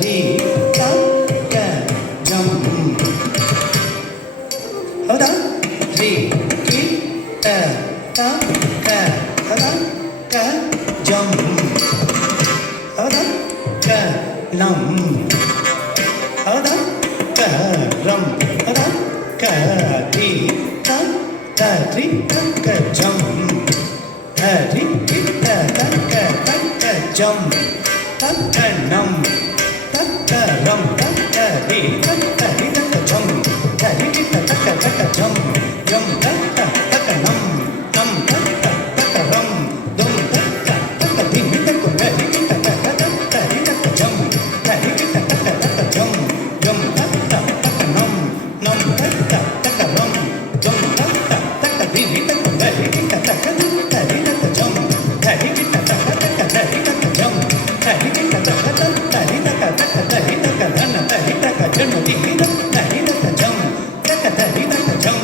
ரி த க ஜம் ஹதா ரி கி த த க ஹதா க ஜம் ஹதா க லம் ஹதா க ரம் ஹதா க ரி த த ரி த க ஜம் த ரி ரி த த க த க ஜம் த க நம் த க ரம் த க ரி த க ரி த க ஜம் த ரி ரி த த க த க ஜம் ஜம் த க த க நம் நம் த க த க ரம் தும் த க த க தி ரி த கு த ரி ரி த க த த த ரி த க ஜம் த ரி ரி த த க த க ஜம் ஜம் த க த க நம் நம் த க த க ரம் ஜம் த க த க தி ரி த கு த ரி ரி த க த த ரி த க ஜம் த ரி ரி த த க த க த ரி த க ஜம் த ரி ரி த த க த த ரி த க த க த ரி த க த ந த ரி த க ஜ ந தி ரி த த ரி த க ஜம் த க த ரி த க ஜம்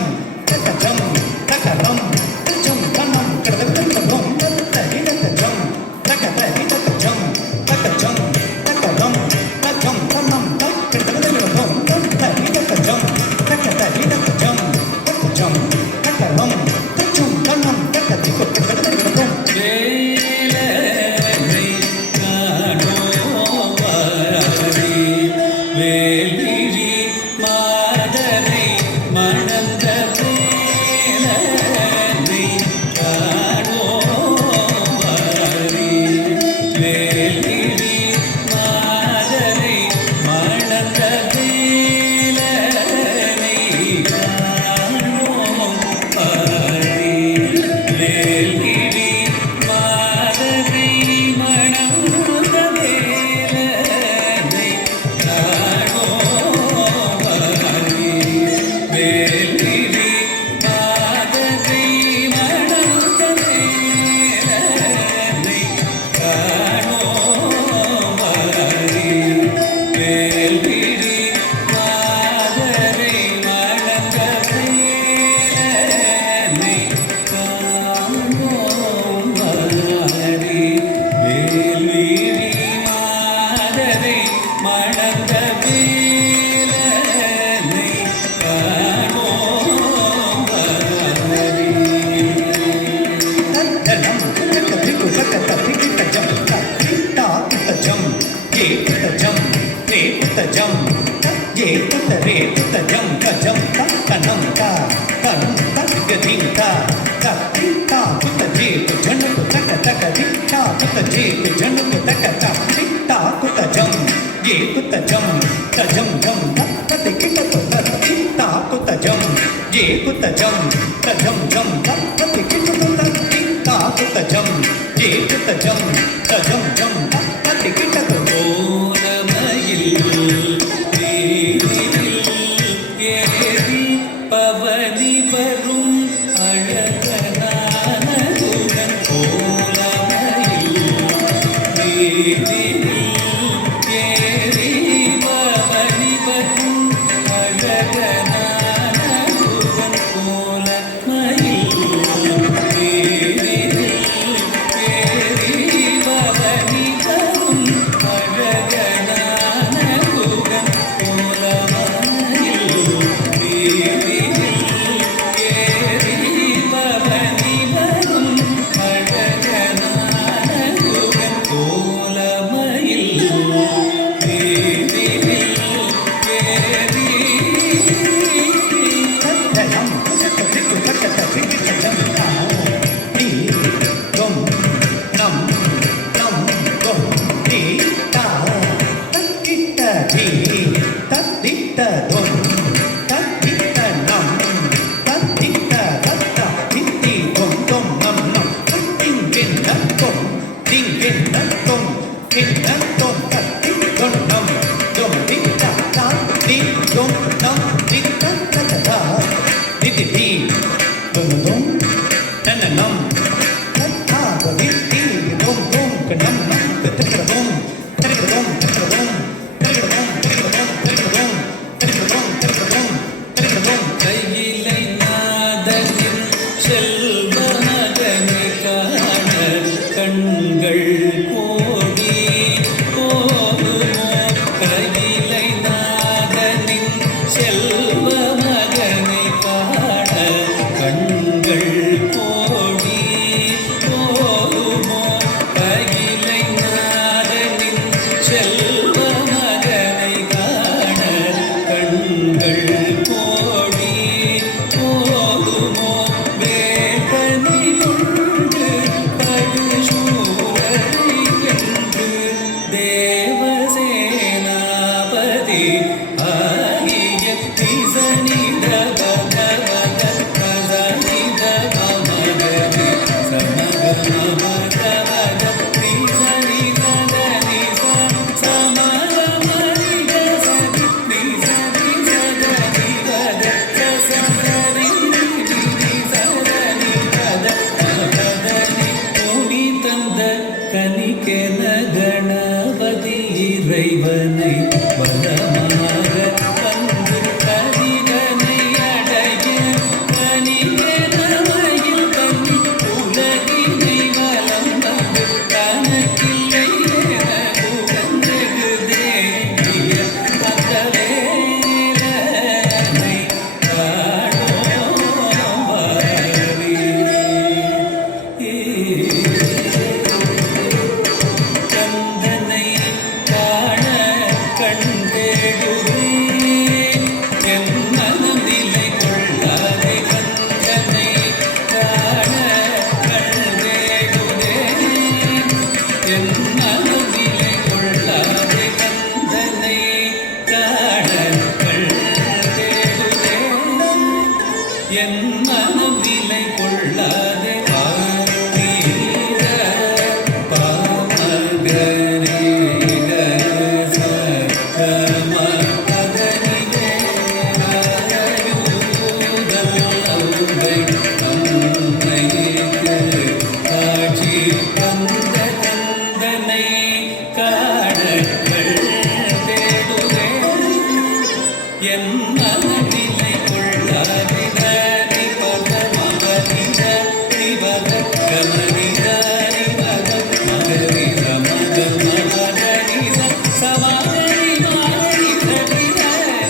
த க ஜம் த க ரம் த ஜம் த நம் க த த த ரம் த த ரி த க ஜம் த க த ரி த க ஜம் த க ஜம் த க ரம் த ஜம் த நம் த க த த த ரம் த த ரி த க ஜம் த க த ரி த க ஜம் த க ஜம் த க ரம் த ஜம் த நம் த க தி க த த த ரம் வேலனை காணோவாரி வேலிழி மாதரை மணந்த வேலனை காணோவாரி வேலிழி மாதரை மணந்த வேலனை காணோவாரி வேலிழி மாதரை மணந்த வேலனை காணோவாரி வேலிழி மாதரை மணந்த வேலனை காணோவாரி வேலிழி மாதரை மணந்த வேலனை காணோவாரி வேலிழி மாதரை மணந்த வேலனை காணோவாரி தனம் த க தி கு த க த ரி ரி த ஜம் த ரி த கு த ஜம் ஏ கு த ஜம் ரே கு த ஜம் த ஏ கு த ரே கு த ஜம் க ஜம் த க நம் த த நம் த க தி த த ரி த கு த ஜே கு ஜன கு த க த க ரி த கு த ஜே கு ஜன கு த க த ரி த கு த ஜம் ஏ கு த ஜம் த ஜம் ஜம் த த தி கி த கு த ரி த கு த ஜம் ஏ கு த ஜம் த ஜம் ஜம் த த தி கி த கு த ரி த கு த ஜம் ஏ கு த ஜம் த ஜம் ஜம் த த தி கி த கு ஓரமயில் தேரில் ஏறி பவனி வரும் அழகனானதுடன் ஓரமயில் தேரில் ஏறி பவனி வரும் அழகனானதுடன் ஓரமயில் தேரில் ஏறி எனக்கென கணபதி இறைவனை வலமாக வந்து கதிரனை அடைய கனிவென மயில் தன்னி உலகினை வலம் வந்து தனக்கில்லை என புகழ்ந்தெகு தேவிய அந்த வேலனை காணோம் வாரே. கந்தனை காண கண்டேடுவேன் என் மனம் நிலை கொள்ளாதே கந்தனை காண கண்டேடுவேன் என் மனம் நிலை கொள்ளாதே கந்தனை காண கண்டேடுவேன் என் மனம் நிலை கொள்ளாதே பாரீர பாமகரே கச கம பதனிதே ஆயுதல் அவுதை அன்னைக்கு காட்சி தந்த கந்தனை காணக்கள் தேடுவேன் என் மனதிலை கொள்ளாதே நரி பத மகரித நிபத கமரித நிபத மகரித மக மகரித சமரி மாரித நித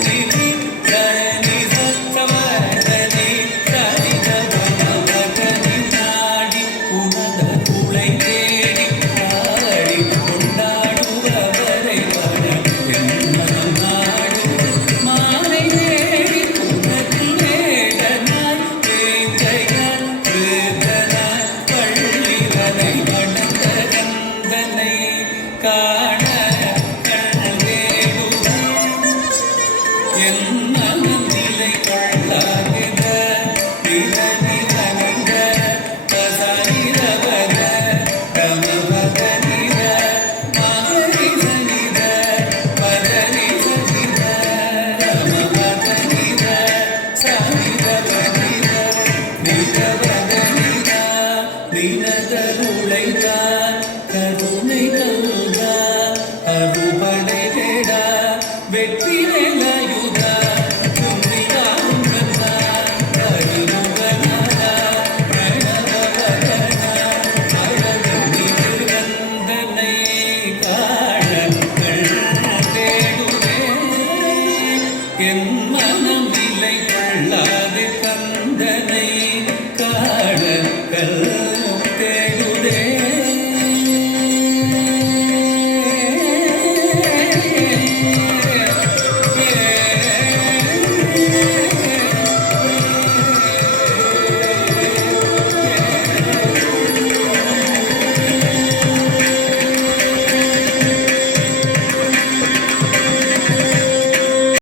நிதி தனித சமரதனி தனித மகதனி நாடி உனத குலை தேடி ஆடி கொண்டாடுபவரை வர என் மனம் நாடு மாலை தேடி உனதில் வேடனாய் வேங்கையால் வேதனாய் பள்ளிவனை வணங்க கந்தனை காண கண்டேடுவேன் என் மனம் நிலை கொள்ளாதித நிலனி தனித பசனிரவத கமபதனித மகரிதனித பதனிதனித கமபதனித சனிதபனித நிதபதனித நின